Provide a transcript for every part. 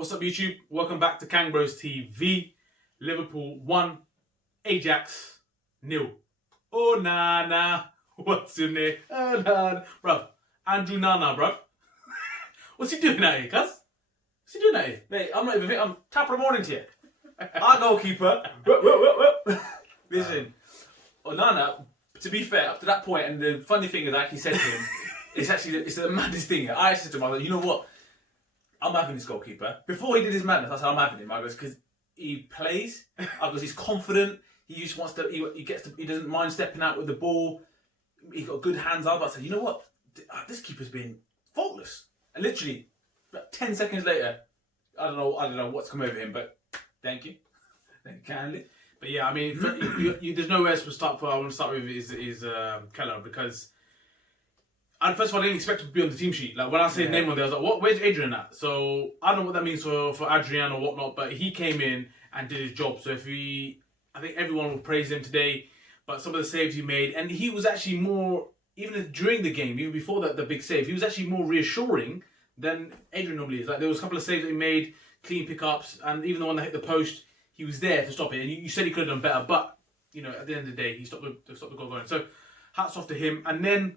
What's up, YouTube? Welcome back to KangBrosTV. Liverpool 1, Ajax 0. Oh, nah. What's your name? Oh, nah. Bruv, Andrew Nana, bruv. What's he doing out here, cuz? What's he doing out here? Mate, I'm not even. I'm top of the morning to you. Our goalkeeper. Listen, Onana. To be fair, up to that point, and the funny thing is, I actually said to him, it's the maddest thing. I actually said to him, I was like, you know what? I'm having this goalkeeper. Before he did his madness, I said, I'm having him. I goes, because he plays. I goes, he's confident. He just wants to. He doesn't mind stepping out with the ball. He's got good hands up. I said, you know what? This keeper's been faultless. And literally, about 10 seconds later, I don't know what's come over him, but thank you kindly. But yeah, I mean, there's nowhere else to start. I want to start with is Kelleher, because first of all, I didn't expect him to be on the team sheet. Like when I say his name on there, I was like, "What? Where's Adrian at?" So I don't know what that means for Adrian or whatnot, but he came in and did his job. So I think everyone will praise him today. But some of the saves he made, and he was actually more, even during the game, even before the big save, he was actually more reassuring than Adrian normally is. Like there was a couple of saves that he made, clean pickups, and even the one that hit the post, he was there to stop it. And you said he could have done better, but you know, at the end of the day, he stopped the goal going. So hats off to him. And then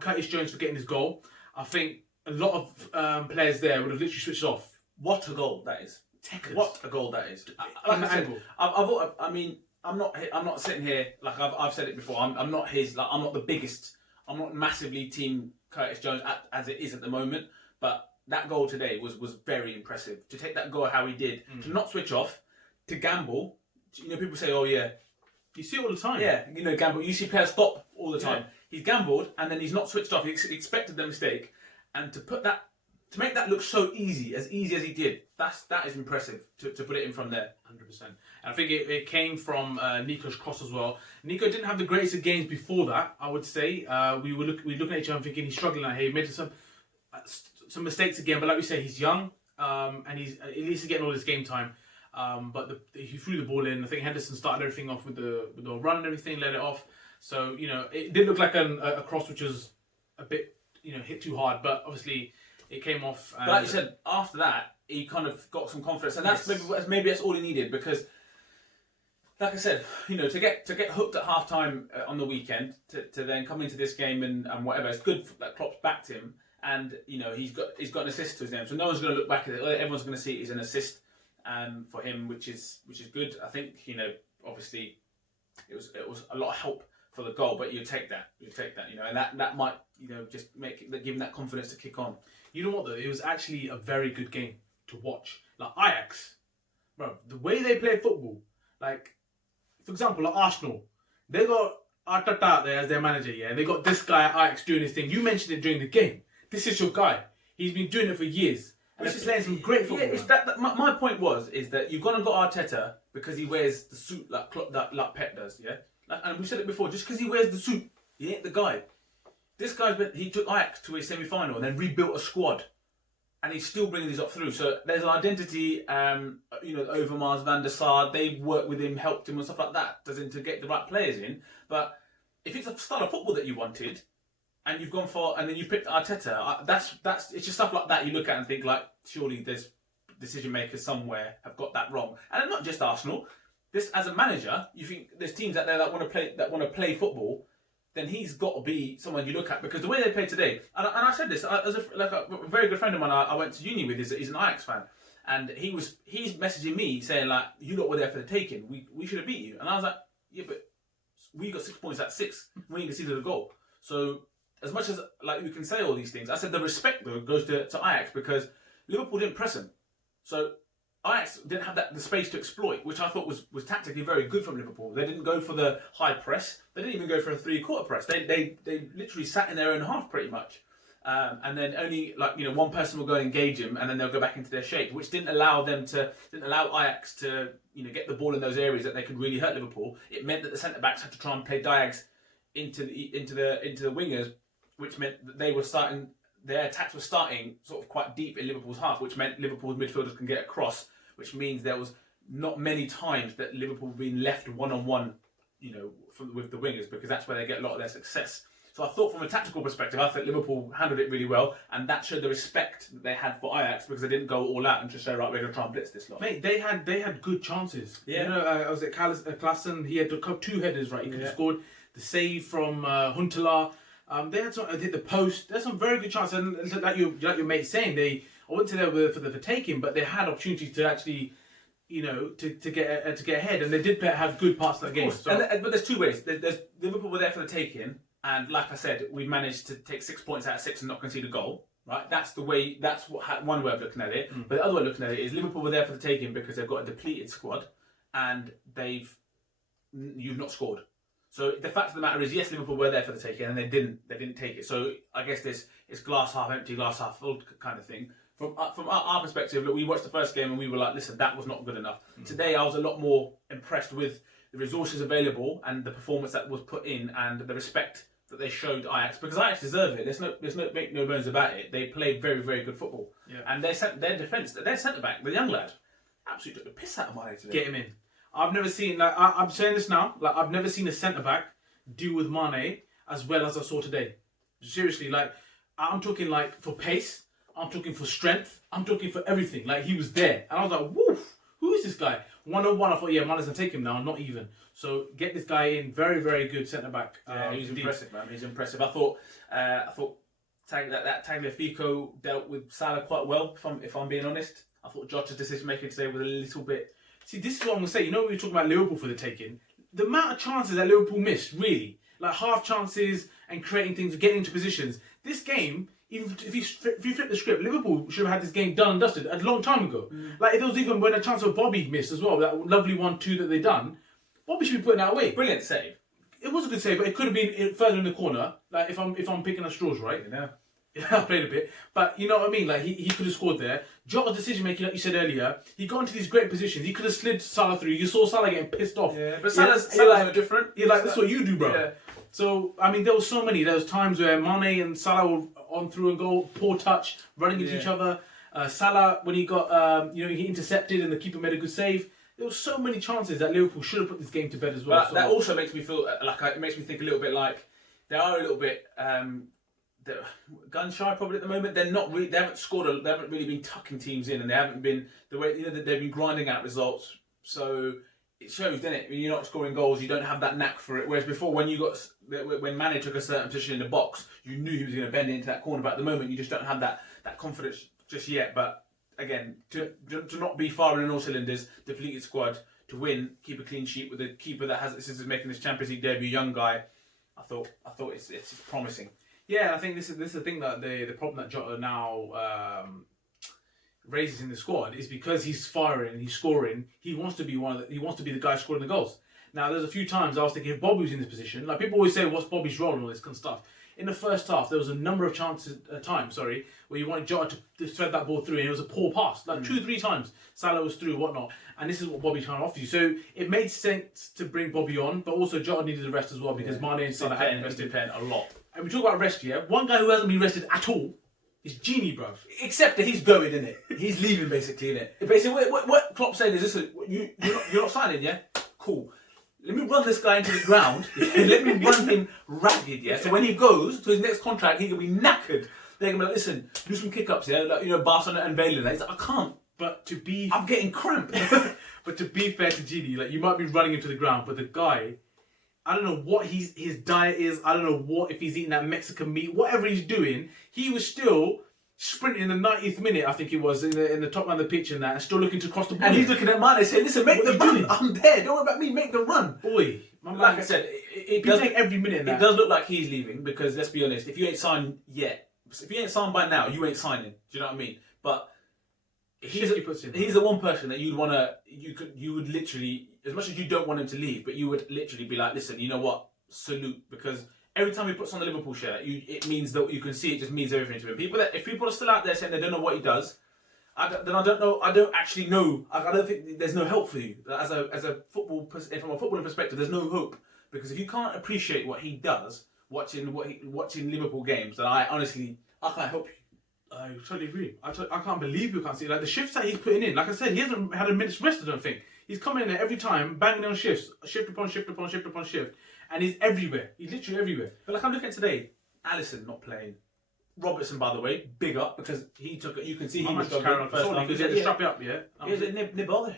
Curtis Jones for getting his goal. I think a lot of players there would have literally switched off. What a goal that is! Techers. What a goal that is! Like I said, I mean, I'm not sitting here like I've said it before. I'm not his. Like I'm not the biggest. I'm not massively team Curtis Jones as it is at the moment. But that goal today was very impressive. To take that goal how he did, to not switch off, to gamble. You know, people say, "Oh yeah." You see it all the time. Yeah, you know, gamble. You see players stop all the time. Yeah. He's gambled and then he's not switched off. He expected the mistake, and to make that look so easy as he did, that is impressive. To put it in from there, 100%. And I think it came from Nico's cross as well. Nico didn't have the greatest of games before that. I would say we were looking at each other thinking he's struggling out here. He made some mistakes again, but like we say, he's young and he's at least getting all his game time. But he threw the ball in. I think Henderson started everything off with the run and everything, let it off. So, you know, it did look like a cross which was a bit, you know, hit too hard. But obviously, it came off. But like you said, after that, he kind of got some confidence. And that's maybe that's all he needed. Because, like I said, you know, to get hooked at half-time on the weekend, to then come into this game and whatever, it's good that Klopp's backed him. And, you know, he's got an assist to his name. So no one's going to look back at it. Everyone's going to see it as an assist. For him, which is good. I think, you know, obviously it was a lot of help for the goal, but you take that, you know, and that might, you know, just give him that confidence to kick on. You know what though? It was actually a very good game to watch. Like Ajax, bro, the way they play football, like for example, like Arsenal, they got Arteta out there as their manager, yeah, and they got this guy at Ajax doing his thing. You mentioned it during the game. This is your guy. He's been doing it for years. He's playing some great football. Yeah, my point is that you've gone and got Arteta because he wears the suit like Pep does, yeah? And we said it before, just because he wears the suit, he ain't the guy. This he took Ajax to a semi-final and then rebuilt a squad. And he's still bringing these up through. So there's an identity, you know, Overmars, Van der Sar, they've worked with him, helped him and stuff like that, doesn't to get the right players in. But if it's a style of football that you wanted, and you've gone for, and then you picked Arteta. It's just stuff like that you look at and think like, surely there's decision makers somewhere have got that wrong, and not just Arsenal. This as a manager, you think there's teams out there that want to play football. Then he's got to be someone you look at, because the way they played today, and I said this as a very good friend of mine I went to uni with. He's an Ajax fan, and he's messaging me saying like, you lot were there for the taking. We should have beat you, and I was like, yeah, but we got 6 points at 6. We conceded a goal, so. As much as like you can say all these things, I said the respect though goes to Ajax, because Liverpool didn't press him, so Ajax didn't have the space to exploit, which I thought was tactically very good from Liverpool. They didn't go for the high press. They didn't even go for a 3/4 press. They literally sat in their own half pretty much, and then only like, you know, one person will go and engage him, and then they'll go back into their shape, which didn't allow Ajax to, you know, get the ball in those areas that they could really hurt Liverpool. It meant that the centre backs had to try and play diags into the wingers, which meant that their attacks were starting sort of quite deep in Liverpool's half, which meant Liverpool's midfielders can get across, which means there was not many times that Liverpool being left one-on-one, you know, with the wingers, because that's where they get a lot of their success. So I thought from a tactical perspective, I think Liverpool handled it really well, and that showed the respect that they had for Ajax because they didn't go all out and just say, right, we're going to try and blitz this lot. Mate, they had good chances. Yeah. You know, I was at Klassen, he had two headers, right? He could have scored. The save from Huntelaar. They had some, hit the post. There's some very good chances. And like your mate saying, I wouldn't say they were for taking, but they had opportunities to actually, you know, to get ahead, and they did have good parts of that game. So. But there's two ways. There's Liverpool were there for the taking, and like I said, we managed to take 6 points out of 6 and not concede a goal. Right, that's the way. That's one way of looking at it. But the other way of looking at it is Liverpool were there for the taking because they've got a depleted squad, and you've not scored. So the fact of the matter is, yes, Liverpool were there for the taking, and they didn't take it. So I guess it's glass half empty, glass half full kind of thing. From our perspective, look, we watched the first game and we were like, listen, that was not good enough. Today, I was a lot more impressed with the resources available and the performance that was put in and the respect that they showed Ajax, because Ajax deserve it. There's no make no bones about it. They played very, very good football. Yeah. And their defence, their centre back, the young lad, absolutely took the piss out of Mane today. Get him in. I've never seen, like, I'm saying this now, like, I've never seen a centre back deal with Mane as well as I saw today. Seriously, like, I'm talking like for pace, I'm talking for strength, I'm talking for everything. Like, he was there, and I was like, woof, who is this guy? 101. I thought, yeah, Mane's gonna take him now, not even. So get this guy in, very, very good centre back. Yeah, he's impressive, man. He's impressive. I thought Tagliafico dealt with Salah quite well. If I'm being honest, I thought Jota's decision making today was a little bit. See, this is what I'm going to say. You know, we were talking about Liverpool for the taking. The amount of chances that Liverpool missed, really, like half chances and creating things, getting into positions. This game, even if you flip the script, Liverpool should have had this game done and dusted a long time ago. Like, there was even when a chance of Bobby missed as well, that lovely 1-2 that they done. Bobby should be putting that away. Brilliant save. It was a good save, but it could have been further in the corner. Like, if I'm picking at straws, right? Yeah. I played a bit, but you know what I mean. Like, he could have scored there. Jota's decision making, like you said earlier, he got into these great positions. He could have slid Salah through. You saw Salah getting pissed off. Yeah, but Salah's no different. You're like, that's what you do, bro. Yeah. So I mean, there was so many. There was times where Mane and Salah were on through and goal, poor touch, running into each other. Salah, when he got, he intercepted and the keeper made a good save. There were so many chances that Liverpool should have put this game to bed as well. But that also makes me feel like it makes me think a little bit like they are a little bit. They're gun shy probably at the moment. They're not really. They haven't scored. They haven't really been tucking teams in, and they haven't been the way they've been grinding out results. So it shows, doesn't it? When you're not scoring goals, you don't have that knack for it. Whereas before, when Mane took a certain position in the box, you knew he was going to bend it into that corner. But at the moment, you just don't have that confidence just yet. But again, to not be firing on all cylinders, depleted squad, to win, keep a clean sheet with a keeper that has since making his Champions League debut, young guy. I thought it's promising. Yeah, I think this is the thing that the problem that Jota now raises in the squad is because he's firing, he's scoring. He wants to be the guy scoring the goals. Now, there's a few times I was thinking if Bobby was in this position, like people always say, what's Bobby's role and all this kind of stuff. In the first half, there was a number of times, where you wanted Jota to thread that ball through, and it was a poor pass, like 2-3 times. Salah was through, whatnot, and this is what Bobby's trying to offer you. So it made sense to bring Bobby on, but also Jota needed the rest as well because Mane and Salah had invested a lot. And we talk about rest here. One guy who hasn't been rested at all is Genie, bruv. Except that he's going, innit? He's leaving, basically, innit? Basically, what Klopp saying is, listen, you're not signing, yeah? Cool. Let me run this guy into the ground. Let me run him ragged, yeah? So when he goes to his next contract, he's going to be knackered. They're going to be like, listen, do some kick-ups, yeah? Like, Barcelona and Bale. He's like, I can't. I'm getting cramped. But to be fair to Genie, like, you might be running him to the ground, but the guy... I don't know what his diet is. I don't know if he's eating that Mexican meat. Whatever he's doing, he was still sprinting in the 90th minute, I think it was, in the top line of the pitch and that, and still looking to cross the ball. And he's looking at Mane saying, listen, make the run. I'm there. Don't worry about me. Make the run. Boy. Like I said, it does take every minute in that. It does look like he's leaving because, let's be honest, if you ain't signed yet, if you ain't signed by now, you ain't signing. Do you know what I mean? But he's the one person that you would literally, as much as you don't want him to leave, but you would literally be like, listen, you know what, salute, because every time he puts on the Liverpool shirt, it means that you can see it just means everything to him. If people are still out there saying they don't know what he does, then I don't know. I don't actually know. I don't think there's no help for you as a football from a footballing perspective. There's no hope because if you can't appreciate what he does watching Liverpool games, then I can't help you. I totally agree. I can't believe you can't see it. Like the shifts that he's putting in. Like I said, he hasn't had a minute's rest. I don't think he's coming in there every time, banging on shifts, shift upon shift upon shift upon shift. and he's everywhere. He's literally everywhere. But like I'm looking at today, Alisson not playing. Robertson, by the way, big up because he took it. You can see he was carrying on first first half. because he had to strap it up, yeah. Near bother.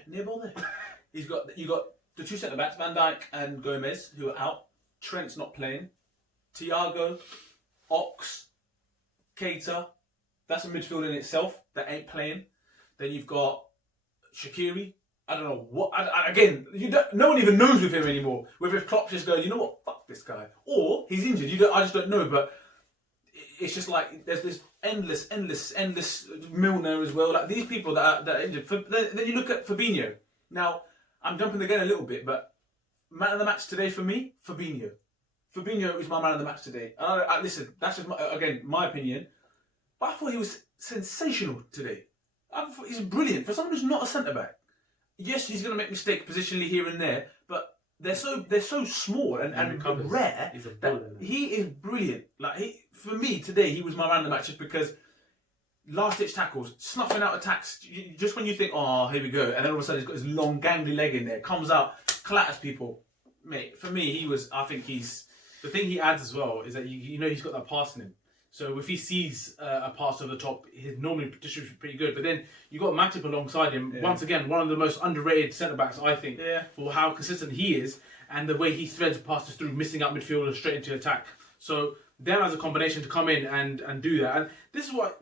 You got the two centre backs, Van Dijk and Gomez, who are out. Trent's not playing. Thiago, Ox, Keita. That's a midfield in itself that ain't playing. Then you've got Shaqiri. I don't know what. Again, no one even knows with him anymore. Whether if Klopp just goes, you know what, fuck this guy, or he's injured. I just don't know. But it's just like there's this endless Milner as well. Like these people that are injured. Then you look at Fabinho. Now I'm jumping the gun a little bit, but man of the match today for me, Fabinho. Fabinho is my man of the match today. And listen, that's just my opinion. But I thought he was sensational today. I thought he's brilliant for someone who's not a centre back. Yes, he's going to make mistakes positionally here and there, but they're so small and rare that he is brilliant. Like for me today, he was my man of the match just because last ditch tackles, snuffing out attacks. Just when you think, oh, here we go, and then all of a sudden he's got his long gangly leg in there, comes out, clatters people. Mate, for me, I think he's the thing he adds as well is that you know he's got that pass in him. So if he sees a pass over the top, his normally distribution is pretty good. But then you got Matip alongside him. Yeah. Once again, one of the most underrated centre backs, I think, for how consistent he is and the way he threads passes through, missing out midfielders straight into attack. So them as a combination to come in and do that. And this is what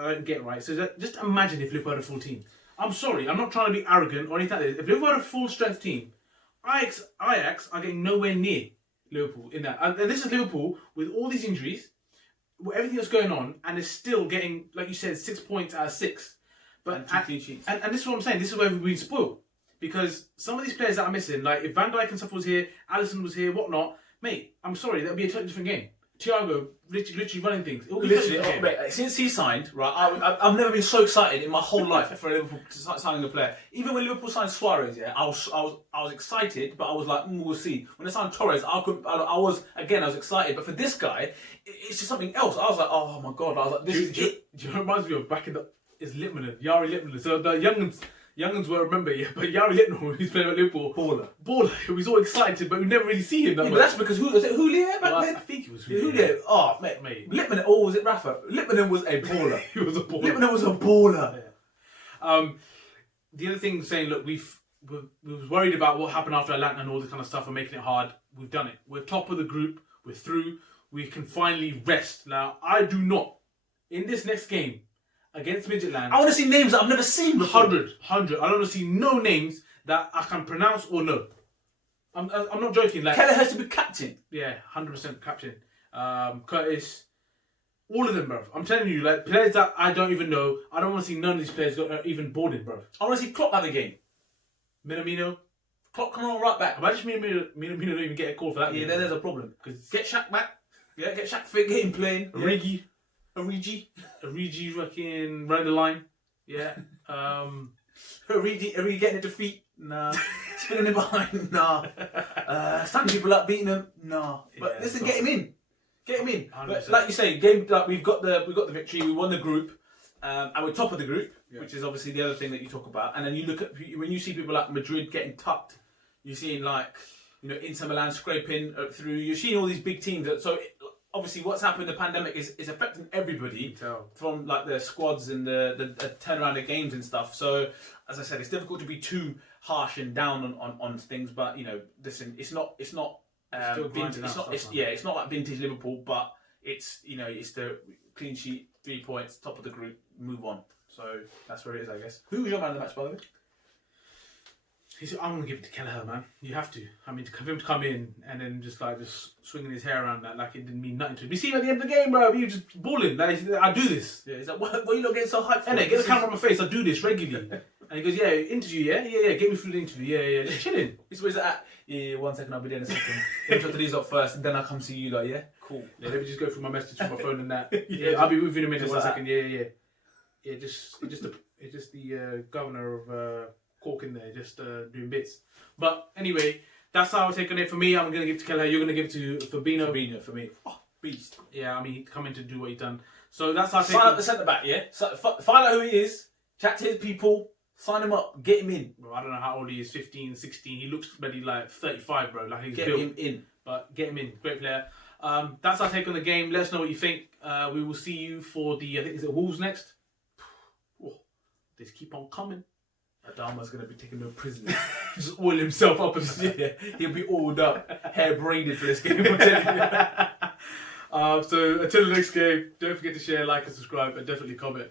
I don't get right. So just imagine if Liverpool had a full team. I'm sorry, I'm not trying to be arrogant or anything like that. If Liverpool had a full strength team, Ajax are getting nowhere near Liverpool in that. And this is Liverpool with all these injuries, with everything that's going on, and is still getting, like you said, 6 points out of 6. But and this is what I'm saying. This is where we've been spoiled because some of these players that are missing, like if Van Dijk and stuff was here, Alisson was here, whatnot, mate, I'm sorry, that'd be a totally different game. Thiago literally running things. Mate, since he signed, right, I've never been so excited in my whole life for Liverpool signing a player. Even when Liverpool signed Suarez, I was excited, but I was like, we'll see. When they signed Torres, I was excited, but for this guy, it's just something else. I was like, oh my god, I was like, this is it. Do you know what reminds me of back in is Littmanen, Yari Littmanen. So the young'uns won't remember, but Yari Littmanen, who's playing at Liverpool, baller. He was all excited, but we never really see him that much. But that's because was it Julian back then? I think it was Julian. Oh, mate. Littmanen, or was it Rafa? Littmanen was a baller. He was a baller. Littmanen was a baller. Yeah. The other thing saying, look, we was worried about what happened after Atlanta and all this kind of stuff and making it hard. We've done it. We're top of the group. We're through. We can finally rest. Now, I do not, in this next game, against Midtjylland, I want to see names that I've never seen before. 100. I don't want to see no names that I can pronounce or know. I'm not joking. Like Kelleher has to be captain. Yeah, 100% captain. Curtis, all of them, bro. I'm telling you, like players that I don't even know. I don't want to see none of these players even boarded, bro. I want to see Klopp have the game. Minamino, Klopp coming on right back. Imagine Minamino don't even get a call for that. Yeah, there's a problem. Because get Shaq back. Yeah, get Shaq fit, get him playing. Origi fucking running the line. Yeah. Origi getting it to feet? Nah. Spinning it behind? Nah. Standing people up, beating them? Nah. But Yeah, listen, get him in. Get him in. 100%. But like you say, game like we've got the victory. We won the group, and we're top of the group, which is obviously the other thing that you talk about. And then you look at when you see people like Madrid getting tucked. You're seeing like Inter Milan scraping through. You're seeing all these big teams. Obviously, what's happened in the pandemic is affecting everybody from like the squads and the turnaround of games and stuff. So, as I said, it's difficult to be too harsh and down on things. But listen, it's not vintage. It's not like vintage Liverpool, but it's the clean sheet, 3 points, top of the group, move on. So that's where it is, I guess. Who was your man of the match, by the way? I'm gonna give it to Kelleher, man. You have to. I mean, for him to come in and then just swinging his hair around like it didn't mean nothing to him. You see him at the end of the game, bro. He was just balling. Like, I do this. Yeah, he's like, what are you not getting so hyped for? And get the camera on my face. I do this regularly. And he goes, yeah, interview, yeah. Get me through the interview, yeah. Just chilling. This was at. Yeah, 1 second. I'll be there in a second. Let me try to these up first, and then I'll come see you. Like, yeah, cool. Yeah, let me just go through my message from my phone and that. Yeah, I'll be with you in a minute. 1 second. Yeah. Yeah, just the governor of Cork in there, just doing bits. But anyway, that's how I'm taking it. For me, I'm going to give it to Kelleher. You're going to give it to Fabinho. Fabinho, for me. Oh, beast. Yeah, I mean, he coming to do what he's done. So that's how I take Sign up the centre back, yeah? So, find out who he is, chat to his people, sign him up, get him in. Bro, I don't know how old he is, 15, 16. He looks maybe like 35, bro. Like he's get built. Him in. But get him in, great player. That's our take on the game. Let us know what you think. We will see you for the, I think, is it Wolves next? Oh, they just keep on coming. Adama's going to be taken to prison. Just oil himself up and Yeah, he'll be oiled up, hair braided for this game. I'm telling you. So until the next game, don't forget to share, like and subscribe, and definitely comment.